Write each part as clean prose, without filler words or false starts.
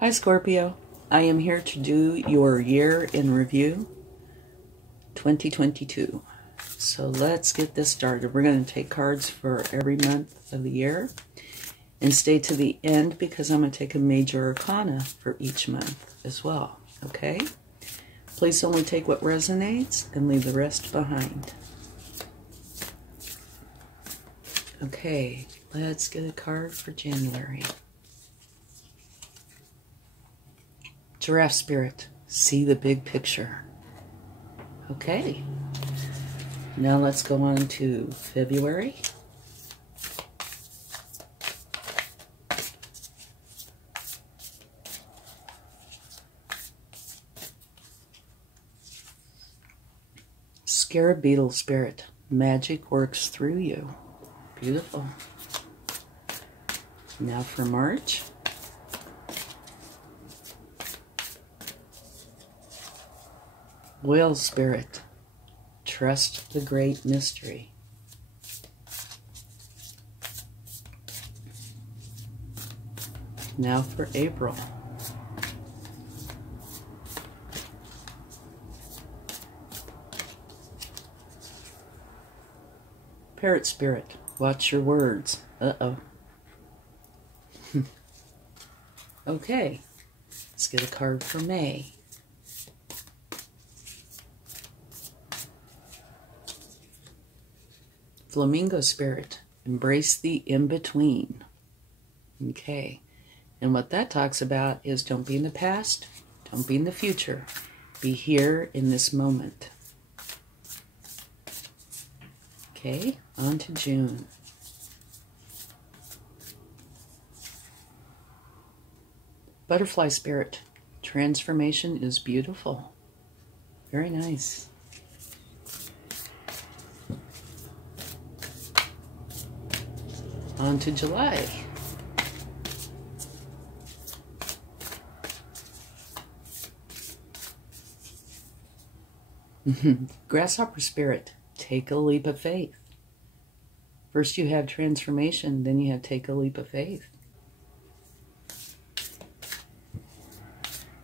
Hi Scorpio, I am here to do your year in review 2022. So let's get this started. We're going to take cards for every month of the year and stay to the end because I'm going to take a major arcana for each month as well, okay? Please only take what resonates and leave the rest behind. Okay, let's get a card for January. Giraffe Spirit, see the big picture. Okay, now let's go on to February. Scarab Beetle Spirit, magic works through you. Beautiful. Now for March. Whale Spirit, trust the great mystery. Now for April. Parrot Spirit, watch your words. Uh-oh. Okay, let's get a card for May. Flamingo Spirit, embrace the in-between. Okay, and what that talks about is don't be in the past, don't be in the future. Be here in this moment. Okay, on to June. Butterfly Spirit, transformation is beautiful. Very nice. On to July. Grasshopper Spirit, take a leap of faith. First you have transformation, then you have take a leap of faith.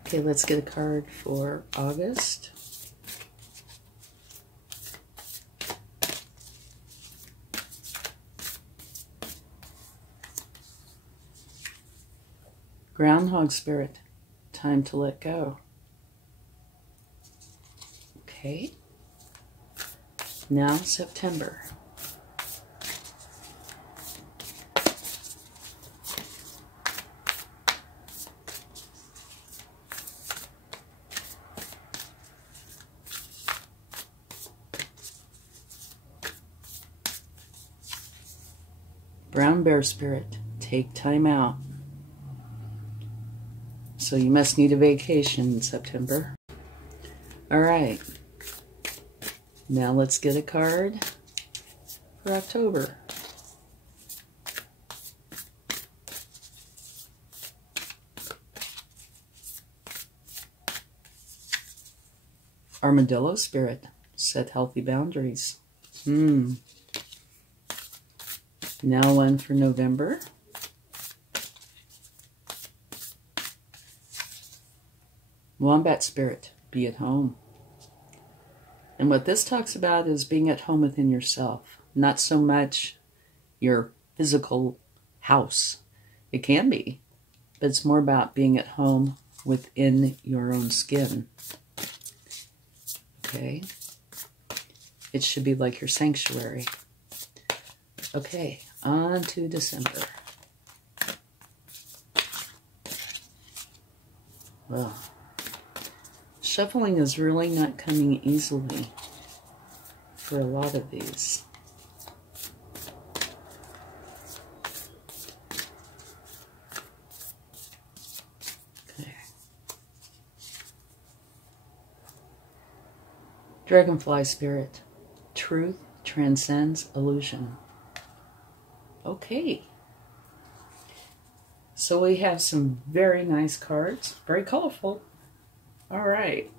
Okay, let's get a card for August. Groundhog Spirit, time to let go. Okay. Now September. Brown Bear Spirit, take time out. So you must need a vacation in September. All right. Now let's get a card for October. Armadillo Spirit, set healthy boundaries. Now one for November. Wombat Spirit, be at home. And what this talks about is being at home within yourself, not so much your physical house. It can be, but it's more about being at home within your own skin. Okay? It should be like your sanctuary. Okay, on to December. Well, shuffling is really not coming easily for a lot of these. Okay. Dragonfly Spirit, truth transcends illusion. Okay. So we have some very nice cards, very colorful. All right,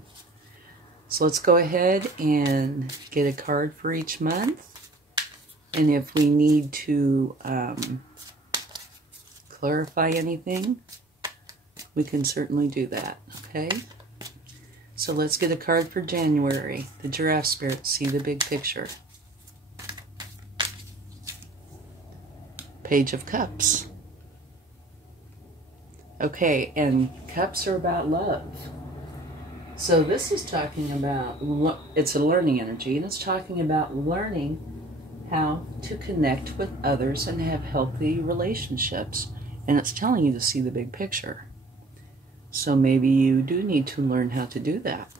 so let's go ahead and get a card for each month. And if we need to clarify anything, we can certainly do that, okay? So let's get a card for January. The Giraffe Spirit, see the big picture. Page of Cups. Okay, and cups are about love. So this is talking about, it's a learning energy, and it's talking about learning how to connect with others and have healthy relationships. And it's telling you to see the big picture. So maybe you do need to learn how to do that.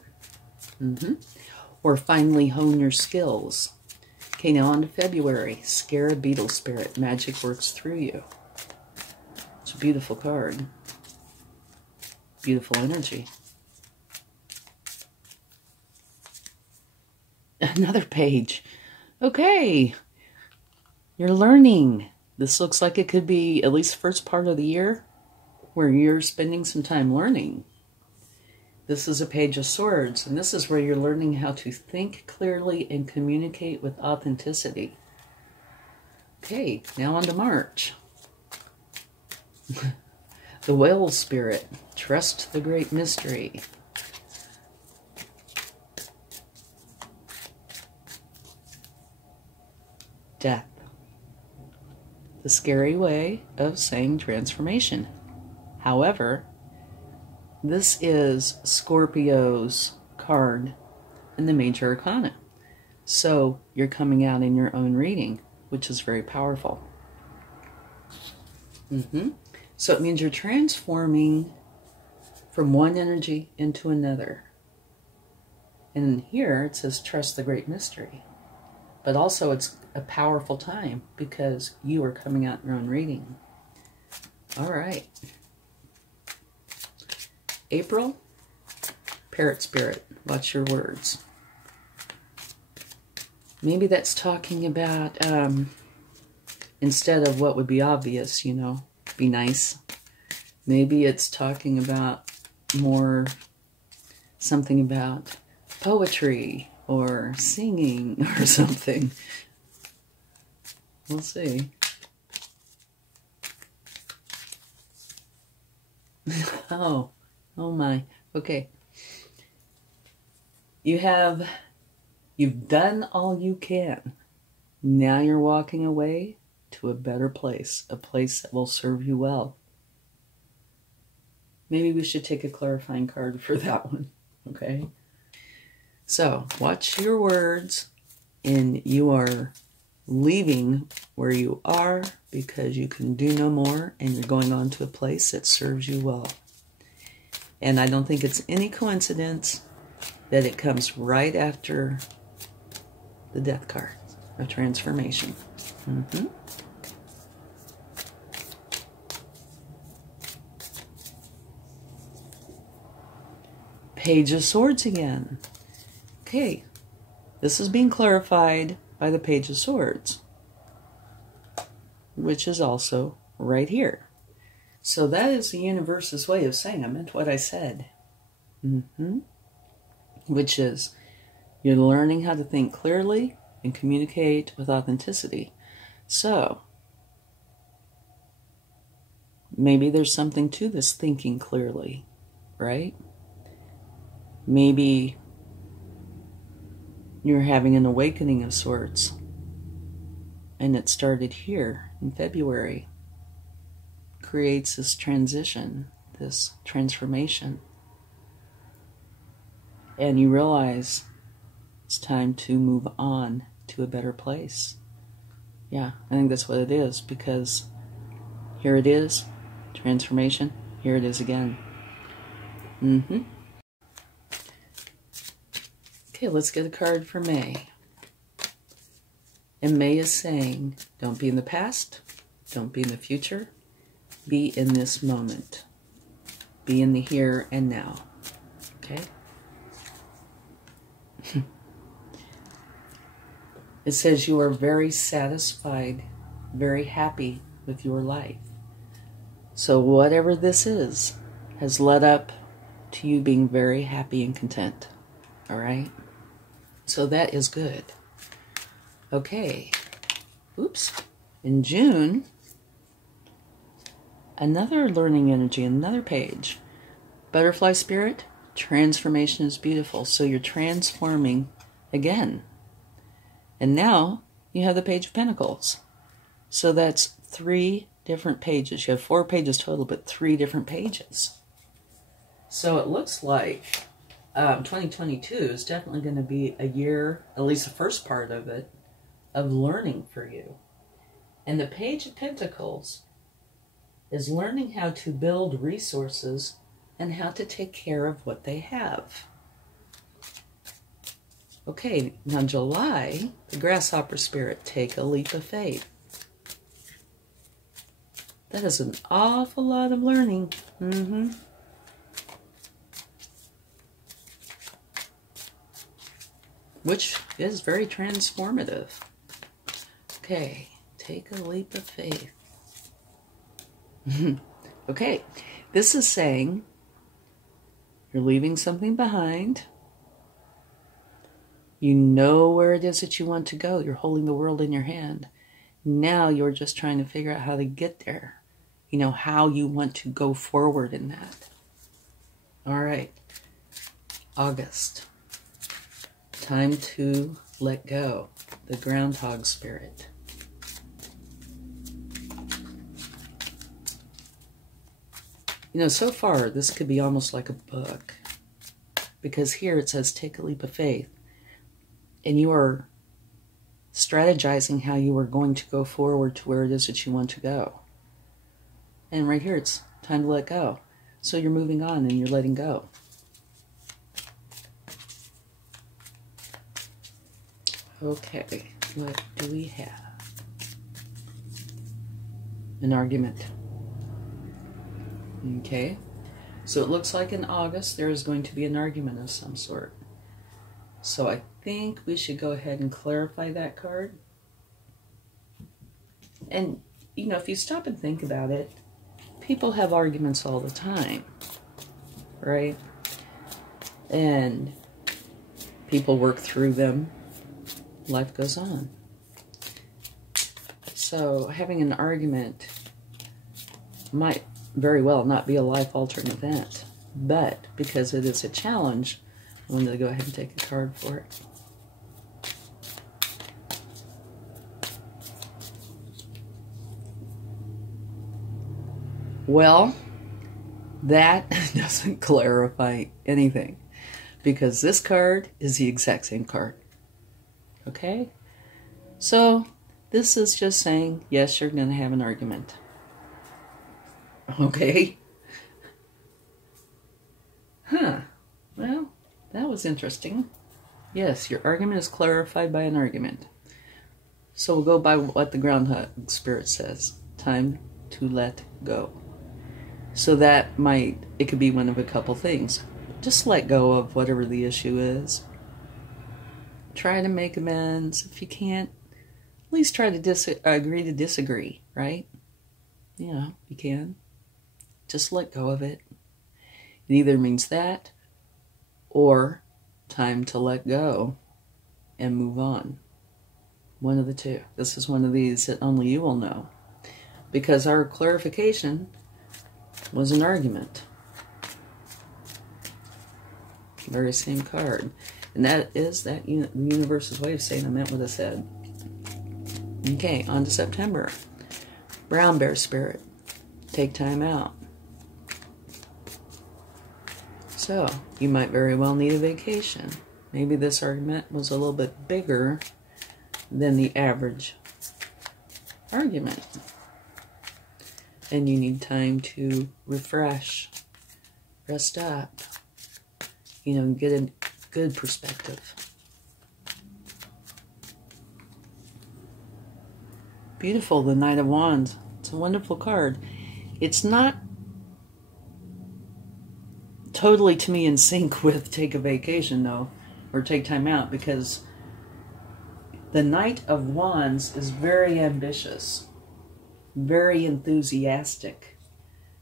Or finally hone your skills. Okay, now on to February. Scarab Beetle Spirit, magic works through you. It's a beautiful card. Beautiful energy. Another page. Okay. You're learning. This looks like it could be at least first part of the year where you're spending some time learning. This is a Page of Swords, and this is where you're learning how to think clearly and communicate with authenticity. Okay, now on to March. The Whale Spirit, trust the great mystery. Death. The scary way of saying transformation. However, this is Scorpio's card in the Major Arcana. So you're coming out in your own reading, which is very powerful. So it means you're transforming from one energy into another. And here it says, trust the great mystery. But also it's a powerful time because you are coming out in your own reading. All right. April, Parrot Spirit, watch your words. Maybe that's talking about, instead of what would be obvious, you know, be nice. Maybe it's talking about more something about poetry or singing or something. We'll see. Oh my. Okay. You've done all you can. Now you're walking away to a better place, a place that will serve you well. Maybe we should take a clarifying card for that one, okay? So, watch your words, and you are leaving where you are because you can do no more, and you're going on to a place that serves you well. And I don't think it's any coincidence that it comes right after the Death card of transformation. Page of Swords again. Okay, this is being clarified by the Page of Swords, which is also right here. So that is the universe's way of saying I meant what I said. Which is, you're learning how to think clearly and communicate with authenticity. So, maybe there's something to this thinking clearly, right? Maybe you're having an awakening of sorts, and it started here in February. Creates this transition, this transformation. And you realize it's time to move on to a better place. Yeah, I think that's what it is, because here it is, transformation, here it is again. Okay, let's get a card for May. And May is saying, don't be in the past, don't be in the future, be in this moment. Be in the here and now. Okay? It says you are very satisfied, very happy with your life. So whatever this is has led up to you being very happy and content. All right? So that is good. Okay. Oops. In June, another learning energy, another page. Butterfly spirit, transformation is beautiful. So you're transforming again. And now you have the Page of Pentacles. So that's 3 different pages. You have 4 pages total, but 3 different pages. So it looks like 2022 is definitely going to be a year, at least the first part of it, of learning for you. And the Page of Pentacles is learning how to build resources and how to take care of what they have. Okay, now July, the grasshopper spirit, take a leap of faith. That is an awful lot of learning. Which is very transformative. Okay, take a leap of faith. Okay, this is saying you're leaving something behind. You know where it is that you want to go. You're holding the world in your hand. Now you're just trying to figure out how to get there. You know, how you want to go forward in that. All right. August. Time to let go. The groundhog spirit. You know, so far, this could be almost like a book. Because here it says, take a leap of faith. And you are strategizing how you are going to go forward to where it is that you want to go. And right here, it's time to let go. So you're moving on and you're letting go. Okay, what do we have? An argument. Okay, so it looks like in August there is going to be an argument of some sort. So I think we should go ahead and clarify that card. And, you know, if you stop and think about it, people have arguments all the time, right? And people work through them. Life goes on. So having an argument might very well not be a life-altering event, but because it is a challenge, I wanted to go ahead and take a card for it. Well, that doesn't clarify anything, because this card is the exact same card. Okay? So, this is just saying, yes, you're going to have an argument. Okay? Huh. Well, that was interesting. Yes, your argument is clarified by an argument. So we'll go by what the groundhog spirit says. Time to let go. So that it could be one of a couple things. Just let go of whatever the issue is. Try to make amends. If you can't, at least try to agree to disagree, right? Yeah, you can. Just let go of it. It either means that or time to let go and move on. One of the two. This is one of these that only you will know. Because our clarification was an argument. Very same card. And that is the universe's way of saying I meant what I said. Okay, on to September. Brown bear spirit. Take time out. So, you might very well need a vacation. Maybe this argument was a little bit bigger than the average argument. And you need time to refresh, rest up, you know, get a good perspective. Beautiful, the Knight of Wands. It's a wonderful card. It's not totally, to me, in sync with take a vacation, though, or take time out, because the Knight of Wands is very ambitious, very enthusiastic,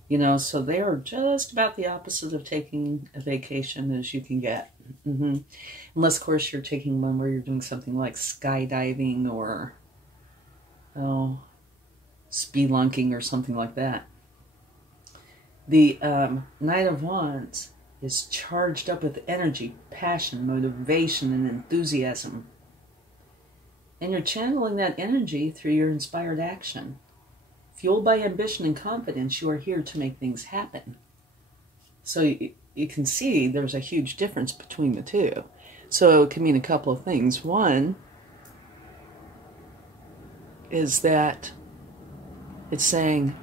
you know, so they are just about the opposite of taking a vacation as you can get. Unless, of course, you're taking one where you're doing something like skydiving or spelunking or something like that. The Knight of Wands is charged up with energy, passion, motivation, and enthusiasm. And you're channeling that energy through your inspired action. Fueled by ambition and confidence, you are here to make things happen. So you can see there's a huge difference between the two. So it can mean a couple of things. One is that it's saying,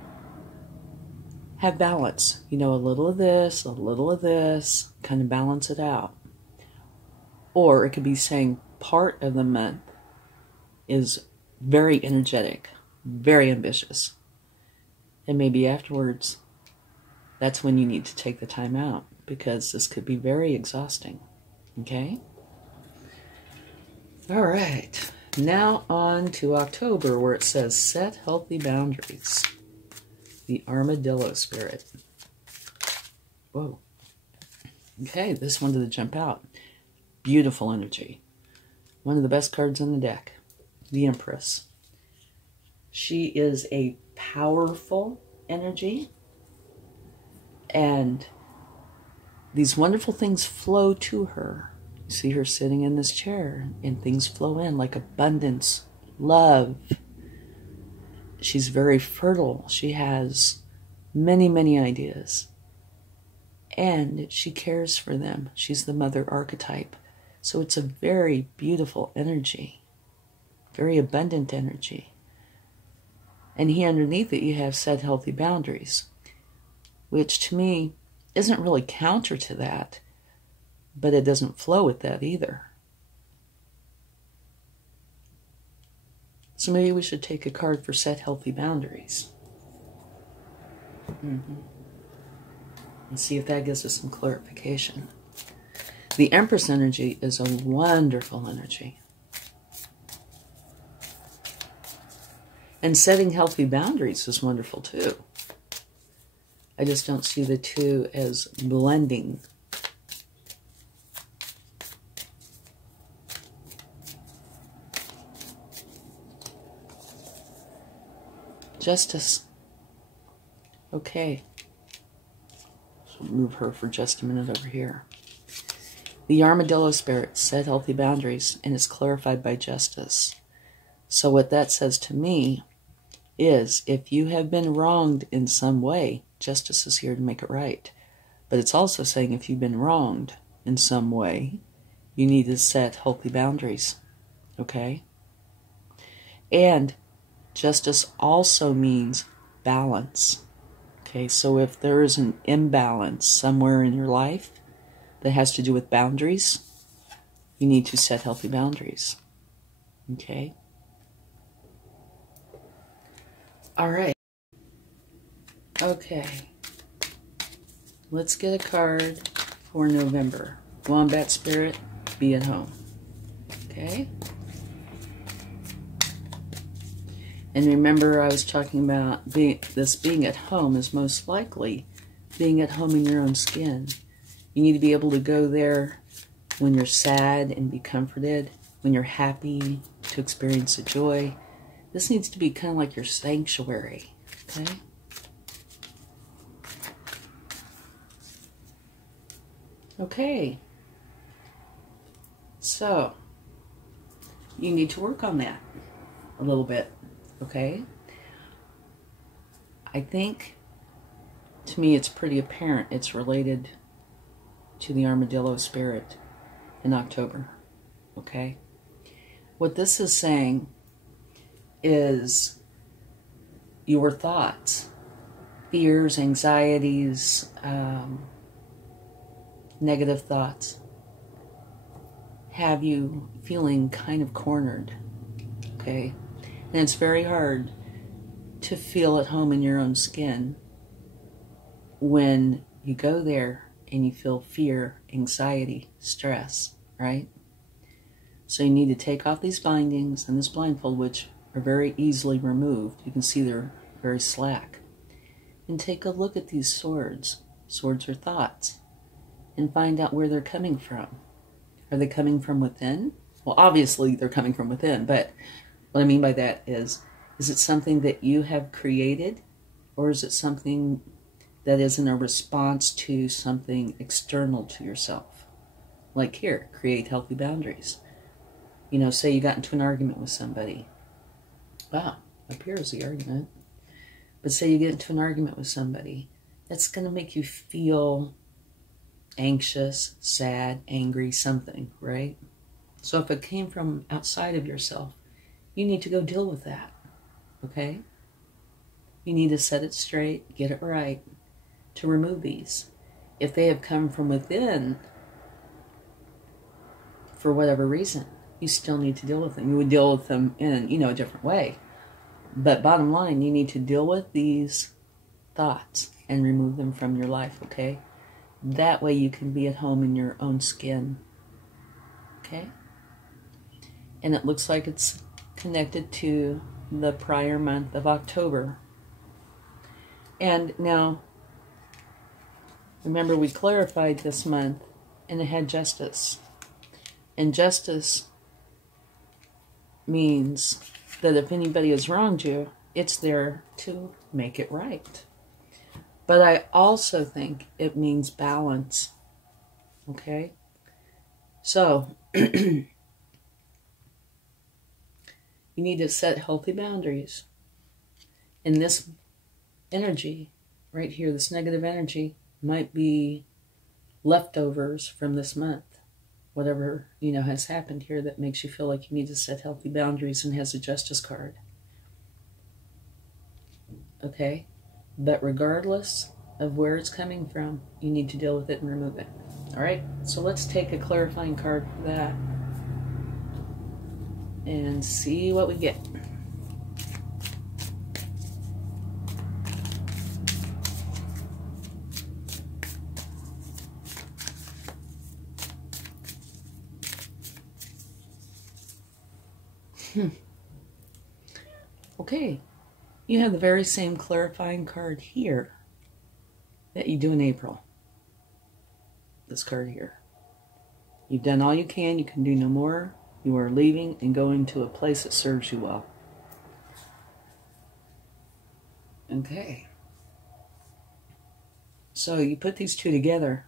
have balance. You know, a little of this, kind of balance it out. Or it could be saying part of the month is very energetic, very ambitious. And maybe afterwards, that's when you need to take the time out, because this could be very exhausting. Okay? All right. Now on to October, where it says set healthy boundaries. The Armadillo Spirit. Whoa. Okay, this one did jump out. Beautiful energy. One of the best cards on the deck. The Empress. She is a powerful energy. And these wonderful things flow to her. You see her sitting in this chair, and things flow in like abundance, love. She's very fertile. She has many, many ideas. And she cares for them. She's the mother archetype. So it's a very beautiful energy. Very abundant energy. And here underneath it you have set healthy boundaries, which to me isn't really counter to that, but it doesn't flow with that either. So maybe we should take a card for set healthy boundaries. And see if that gives us some clarification. The Empress energy is a wonderful energy. And setting healthy boundaries is wonderful too. I just don't see the two as blending. Justice. Okay. So move her for just a minute over here. The Armadillo Spirit set healthy boundaries and is clarified by justice. So what that says to me is if you have been wronged in some way, justice is here to make it right. But it's also saying if you've been wronged in some way, you need to set healthy boundaries. Okay? And justice also means balance. Okay, so if there is an imbalance somewhere in your life that has to do with boundaries, you need to set healthy boundaries. Okay? All right. Okay. Let's get a card for November. Wombat Spirit, be at home. Okay? And remember, I was talking about this being at home is most likely being at home in your own skin. You need to be able to go there when you're sad and be comforted, when you're happy to experience the joy. This needs to be kind of like your sanctuary, okay? Okay. So, you need to work on that a little bit. Okay, I think, to me, it's pretty apparent it's related to the Armadillo Spirit in October. Okay, what this is saying is your thoughts, fears, anxieties, negative thoughts have you feeling kind of cornered. Okay. And it's very hard to feel at home in your own skin when you go there and you feel fear, anxiety, stress, right? So you need to take off these bindings and this blindfold, which are very easily removed. You can see they're very slack. And take a look at these swords. Swords are thoughts. And find out where they're coming from. Are they coming from within? Well, obviously they're coming from within, but what I mean by that is it something that you have created, or is it something that isn't a response to something external to yourself. Like here, create healthy boundaries. You know, say you got into an argument with somebody. Wow, up here is the argument. But say you get into an argument with somebody. That's going to make you feel anxious, sad, angry, something, right? So if it came from outside of yourself, you need to go deal with that, okay? You need to set it straight, get it right, to remove these. If they have come from within, for whatever reason, you still need to deal with them. You would deal with them in, you know, a different way. But bottom line, you need to deal with these thoughts and remove them from your life, okay? That way you can be at home in your own skin, okay? And it looks like it's connected to the prior month of October. And now, remember we clarified this month, and it had justice. And justice means that if anybody has wronged you, it's there to make it right. But I also think it means balance, okay? So, you need to set healthy boundaries. And this energy, right here, this negative energy, might be leftovers from this month. Whatever, you know, has happened here that makes you feel like you need to set healthy boundaries and has a justice card. Okay? But regardless of where it's coming from, you need to deal with it and remove it. All right? So let's take a clarifying card for that and see what we get. Okay, you have the very same clarifying card here that you do in April. This card here. You've done all you can do no more. You are leaving and going to a place that serves you well. Okay. So you put these two together.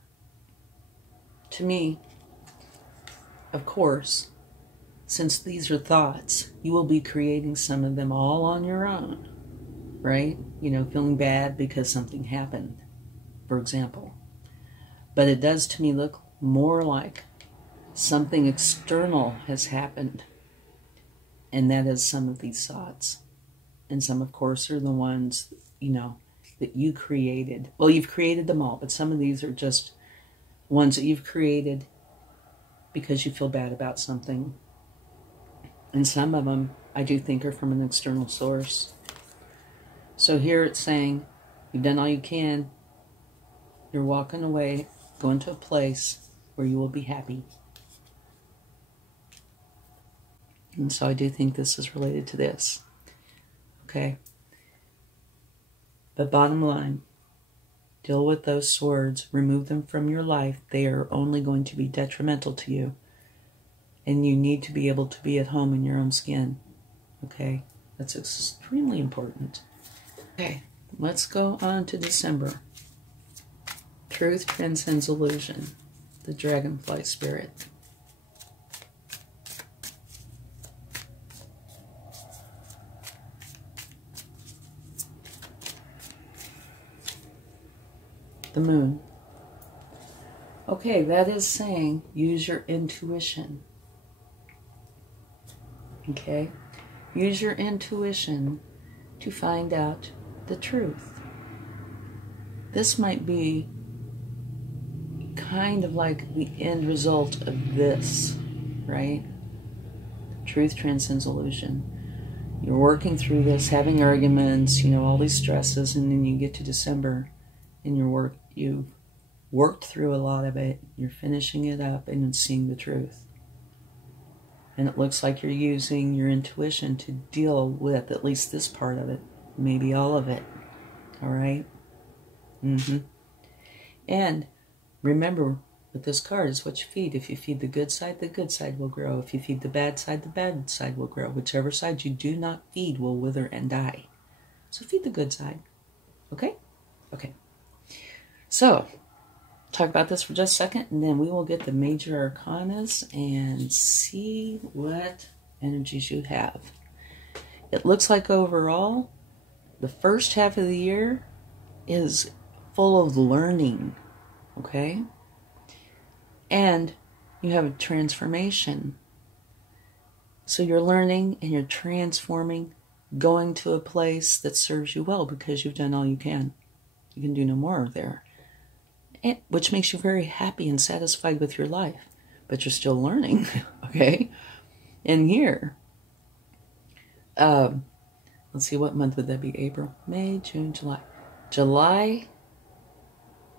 To me, of course, since these are thoughts, you will be creating some of them all on your own, right? You know, feeling bad because something happened, for example. But it does to me look more like something external has happened, and that is some of these thoughts. And some, of course, are the ones, you know, that you created. Well, you've created them all, but some of these are just ones that you've created because you feel bad about something. And some of them, I do think, are from an external source. So here it's saying, you've done all you can. You're walking away, going to a place where you will be happy. And so I do think this is related to this. Okay? But bottom line, deal with those swords. Remove them from your life. They are only going to be detrimental to you. And you need to be able to be at home in your own skin. Okay? That's extremely important. Okay, let's go on to December. Truth transcends illusion. The dragonfly spirit. The moon. Okay, that is saying use your intuition. Okay? Use your intuition to find out the truth. This might be kind of like the end result of this, right? Truth transcends illusion. You're working through this, having arguments, you know, all these stresses, and then you get to December and you've worked through a lot of it, you're finishing it up and seeing the truth. And it looks like you're using your intuition to deal with at least this part of it, maybe all of it. All right? And remember, with this card is what you feed. If you feed the good side will grow. If you feed the bad side will grow. Whichever side you do not feed will wither and die. So feed the good side. Okay? Okay. So, talk about this for just a second, and then we will get the major arcanas and see what energies you have. It looks like overall, the first half of the year is full of learning, okay? And you have a transformation. So you're learning and you're transforming, going to a place that serves you well because you've done all you can. You can do no more there. Which makes you very happy and satisfied with your life. But you're still learning, okay? And here, let's see, what month would that be? April, May, June, July. July,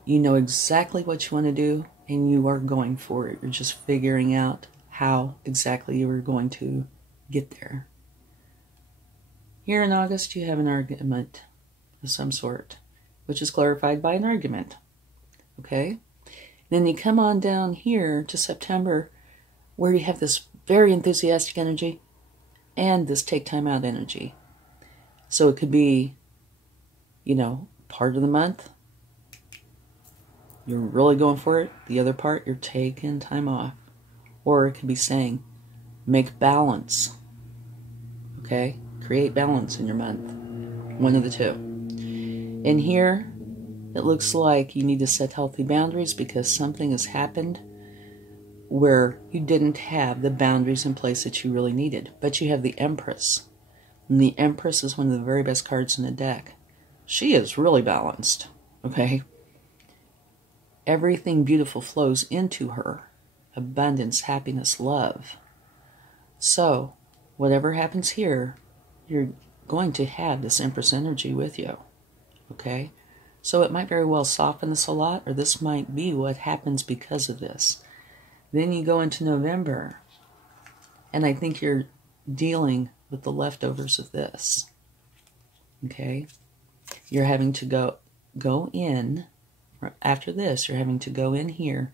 you know exactly what you want to do, and you are going for it. You're just figuring out how exactly you are going to get there. Here in August, you have an argument of some sort, which is clarified by an argument. Okay? Then you come on down here to September, where you have this very enthusiastic energy and this take time out energy. So it could be, you know, part of the month, you're really going for it. The other part, you're taking time off. Or it could be saying, make balance. Okay? Create balance in your month. One of the two. In here, it looks like you need to set healthy boundaries because something has happened where you didn't have the boundaries in place that you really needed. But you have the Empress. And the Empress is one of the very best cards in the deck. She is really balanced. Okay? Everything beautiful flows into her. Abundance, happiness, love. So, whatever happens here, you're going to have this Empress energy with you. Okay? So it might very well soften this a lot, or this might be what happens because of this. Then you go into November, and I think you're dealing with the leftovers of this. Okay? You're having to go in, after this, you're having to go in here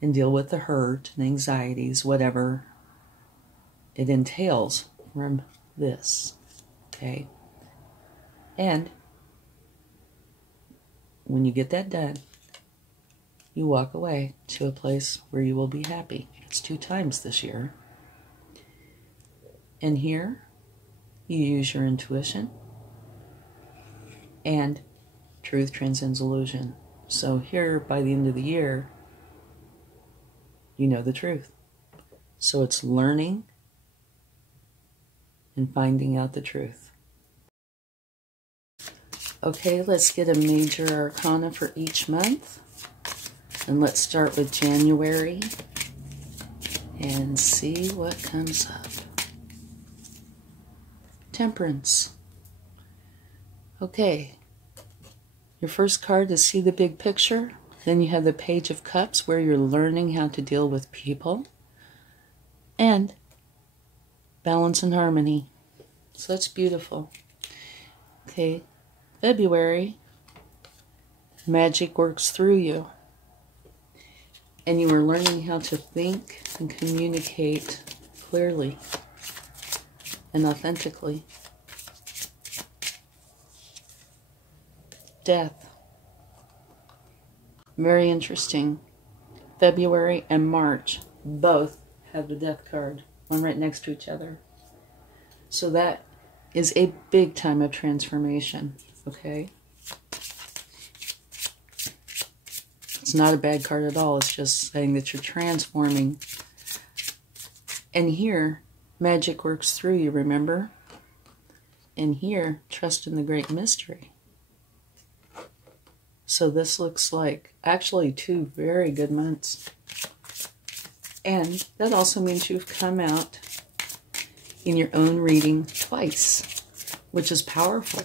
and deal with the hurt and anxieties, whatever it entails from this. Okay? And when you get that done, you walk away to a place where you will be happy. It's 2 times this year. And here, you use your intuition, and truth transcends illusion. So here, by the end of the year, you know the truth. So it's learning and finding out the truth. Okay, let's get a major arcana for each month. And let's start with January and see what comes up. Temperance. Okay. Your first card is See the Big Picture. Then you have the Page of Cups, where you're learning how to deal with people. And balance and harmony. So that's beautiful. Okay. February, magic works through you. And you are learning how to think and communicate clearly and authentically. Death. Very interesting. February and March both have the Death card, one right next to each other. So that is a big time of transformation. Okay? It's not a bad card at all. It's just saying that you're transforming. And here, magic works through you, remember? And here, trust in the great mystery. So this looks like actually 2 very good months. And that also means you've come out in your own reading twice, which is powerful.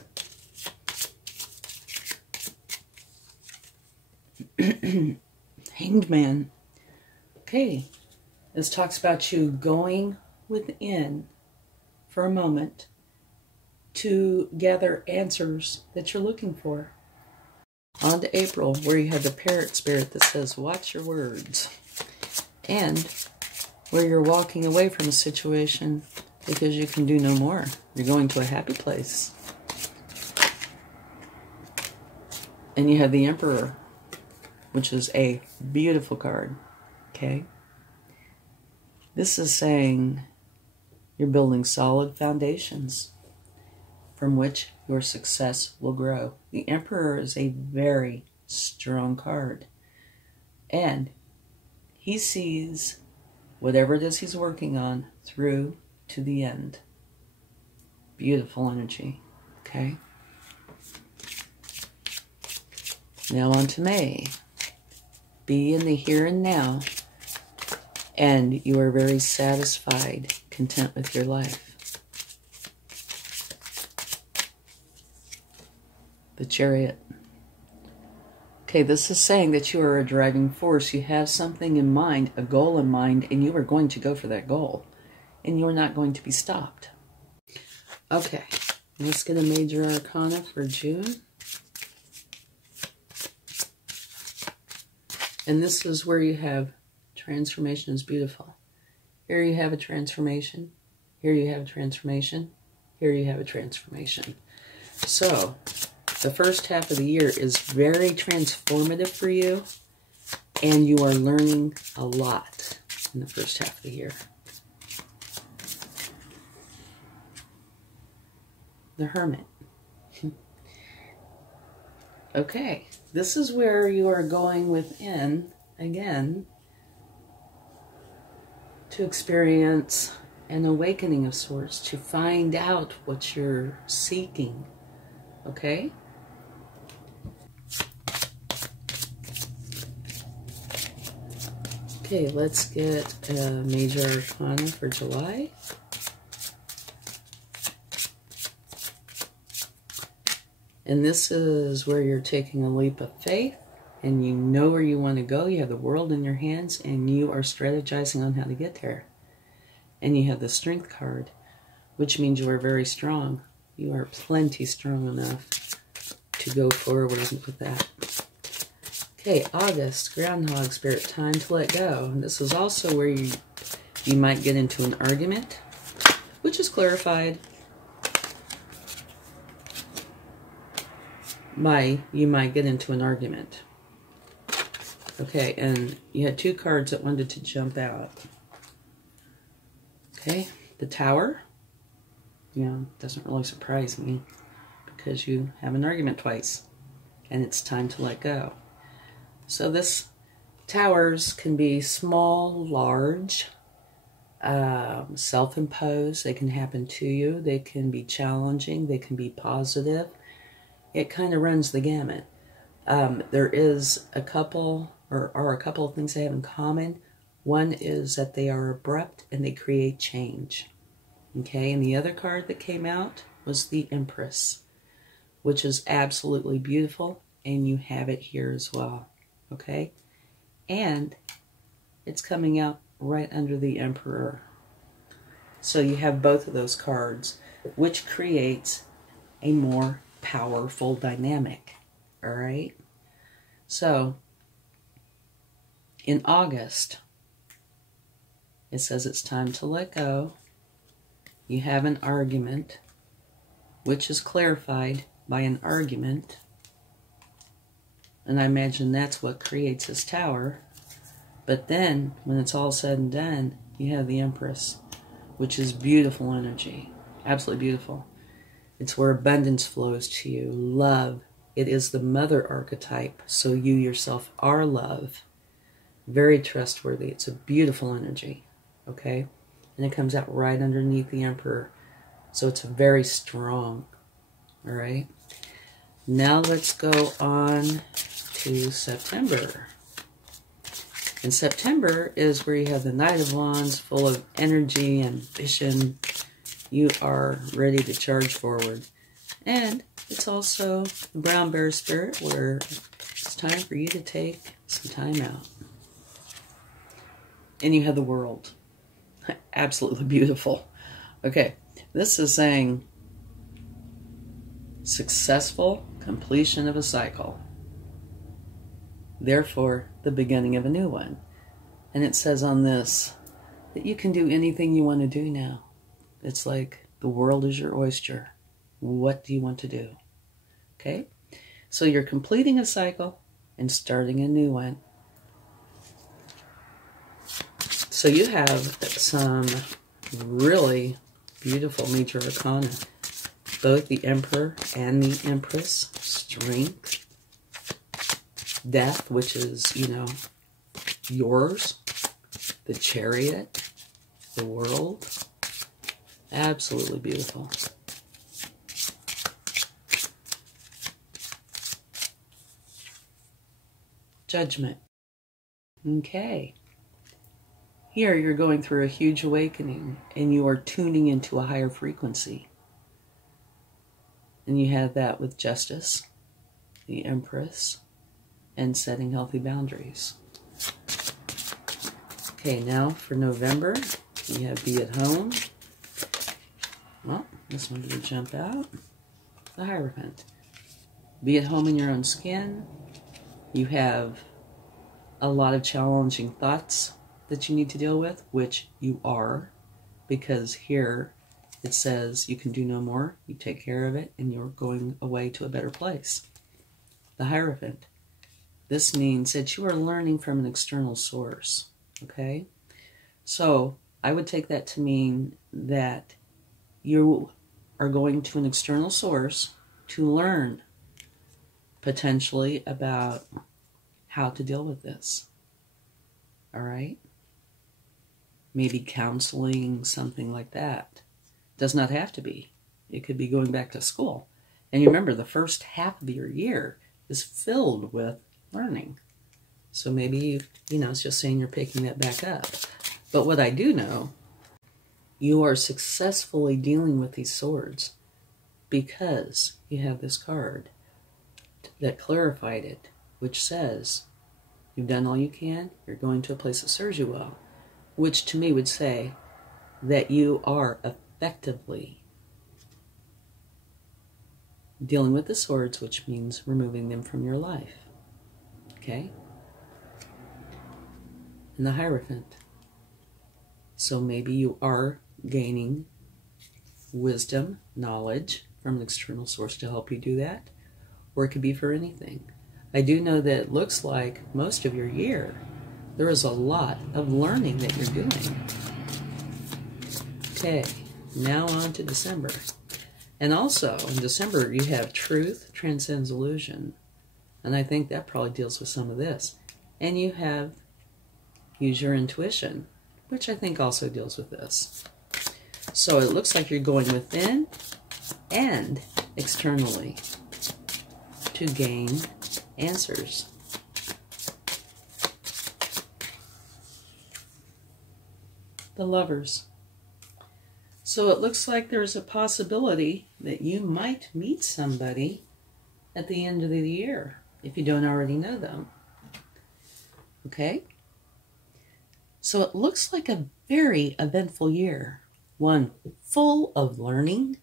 Hanged Man. Okay, this talks about you going within for a moment to gather answers that you're looking for. On to April, where you have the parrot spirit that says, watch your words. And where you're walking away from a situation because you can do no more. You're going to a happy place. And you have the Emperor. which is a beautiful card, okay? This is saying you're building solid foundations from which your success will grow. The Emperor is a very strong card, and he sees whatever it is he's working on through to the end. Beautiful energy, okay? Now on to May. Be in the here and now, and you are very satisfied, content with your life. The Chariot. Okay, this is saying that you are a driving force. You have something in mind, a goal in mind, and you are going to go for that goal. And you're not going to be stopped. Okay, let's get a major arcana for June. And this is where you have transformation is beautiful. Here you have a transformation. Here you have a transformation. Here you have a transformation. So, the first half of the year is very transformative for you, and you are learning a lot in the first half of the year. The Hermit. Okay, this is where you are going within, again, to experience an awakening of sorts, to find out what you're seeking, okay? Okay, let's get a major arcana for July. And this is where you're taking a leap of faith, and you know where you want to go. You have the world in your hands, and you are strategizing on how to get there. And you have the Strength card, which means you are very strong. You are plenty strong enough to go forward with that. Okay, August, Groundhog Spirit, time to let go. And this is also where you might get into an argument, which is clarified by you might get into an argument. Okay, and you had two cards that wanted to jump out. Okay, the Tower. You know, doesn't really surprise me because you have an argument twice and it's time to let go. So this towers can be small, large, self-imposed. They can happen to you. They can be challenging. They can be positive. It kind of runs the gamut. There is a couple, or are a couple of things they have in common. One is that they are abrupt and they create change. Okay, and the other card that came out was the Empress, which is absolutely beautiful, and you have it here as well. Okay, and it's coming out right under the Emperor. So you have both of those cards, which creates a more powerful dynamic. All right, so in August, it says it's time to let go. You have an argument, which is clarified by an argument. And I imagine that's what creates this tower. But then, when it's all said and done, you have the Empress, which is beautiful energy. Absolutely beautiful. It's where abundance flows to you. Love. It is the mother archetype, so you yourself are love. Very trustworthy. It's a beautiful energy. Okay? And it comes out right underneath the Emperor. So it's very strong. All right? Now let's go on to September. And September is where you have the Knight of Wands, full of energy, ambition. You are ready to charge forward. And it's also the Brown Bear Spirit, where it's time for you to take some time out. And you have the World. Absolutely beautiful. Okay, this is saying successful completion of a cycle. Therefore, the beginning of a new one. And it says on this that you can do anything you want to do now. It's like the world is your oyster. What do you want to do? Okay? So you're completing a cycle and starting a new one. So you have some really beautiful major arcana. Both the Emperor and the Empress. Strength. Death, which is, you know, yours. The Chariot. The World. Absolutely beautiful. Judgment. Okay. Here you're going through a huge awakening and you are tuning into a higher frequency. And you have that with Justice, the Empress, and setting healthy boundaries. Okay, now for November, you have Be at Home. Well, this one did jump out. The Hierophant. Be at home in your own skin. You have a lot of challenging thoughts that you need to deal with, which you are, because here it says you can do no more, you take care of it, and you're going away to a better place. The Hierophant. This means that you are learning from an external source, okay? So I would take that to mean that you are going to an external source to learn potentially about how to deal with this, all right? Maybe counseling, something like that. Does not have to be. It could be going back to school. And you remember, the first half of your year is filled with learning. So maybe, you know, it's just saying you're picking that back up. But what I do know, you are successfully dealing with these swords because you have this card that clarified it, which says you've done all you can, you're going to a place that serves you well, which to me would say that you are effectively dealing with the swords, which means removing them from your life. Okay? And the Hierophant. So maybe you are gaining wisdom, knowledge from an external source to help you do that, or it could be for anything. I do know that it looks like most of your year there is a lot of learning that you're doing. Okay, now on to December. And also in December you have Truth Transcends Illusion. And I think that probably deals with some of this. And you have Use Your Intuition, which I think also deals with this. So it looks like you're going within and externally to gain answers. The Lovers. So it looks like there's a possibility that you might meet somebody at the end of the year, if you don't already know them. Okay? So it looks like a very eventful year. One full of learning.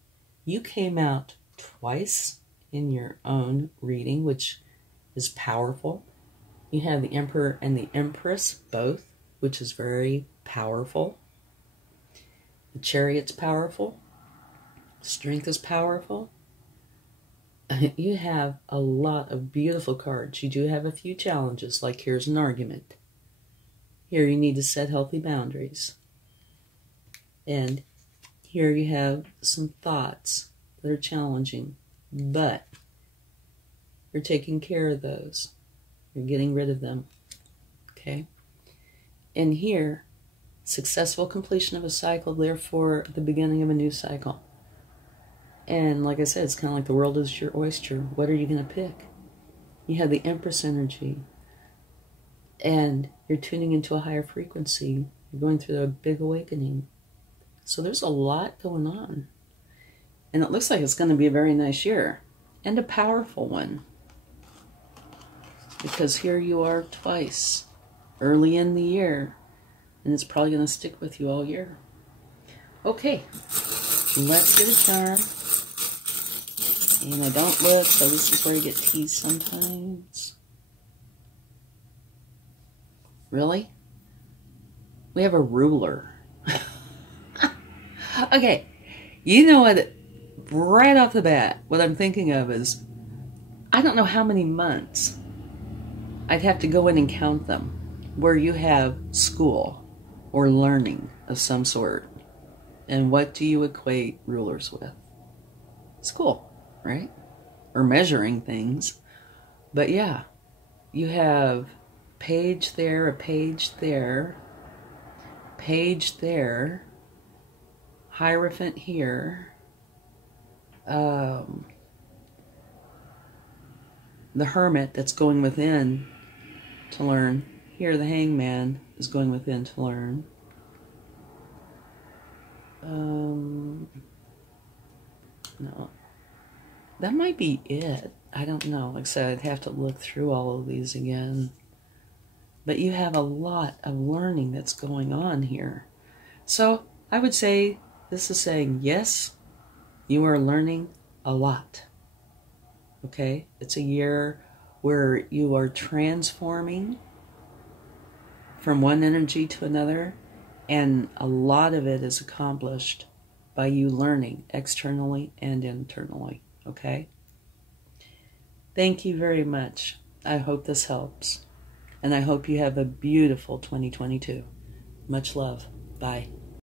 You came out twice in your own reading, which is powerful. You have the Emperor and the Empress both, which is very powerful. The Chariot's powerful. Strength is powerful. You have a lot of beautiful cards. You do have a few challenges, like here's an argument. Here you need to set healthy boundaries. And here you have some thoughts that are challenging, but you're taking care of those. You're getting rid of them. Okay? And here, successful completion of a cycle, therefore the beginning of a new cycle. And like I said, it's kind of like the world is your oyster. What are you going to pick? You have the Empress energy. And you're tuning into a higher frequency. You're going through a big awakening. So there's a lot going on. And it looks like it's going to be a very nice year. And a powerful one. Because here you are twice. Early in the year. And it's probably going to stick with you all year. Okay. Let's get a charm. And I don't look, so this is where you get teased sometimes. Really? We have a ruler. Okay. You know what? Right off the bat, what I'm thinking of is, I don't know how many months I'd have to go in and count them, where you have school or learning of some sort. And what do you equate rulers with? School, right? Or measuring things. But yeah, you have page there, a page there, page there, Hierophant here, the Hermit that's going within to learn. Here, the Hangman is going within to learn. No, that might be it. I don't know. Like I said, I'd have to look through all of these again. But you have a lot of learning that's going on here. So I would say this is saying, yes, you are learning a lot. Okay? It's a year where you are transforming from one energy to another, and a lot of it is accomplished by you learning externally and internally. Okay? Thank you very much. I hope this helps. And I hope you have a beautiful 2022. Much love. Bye.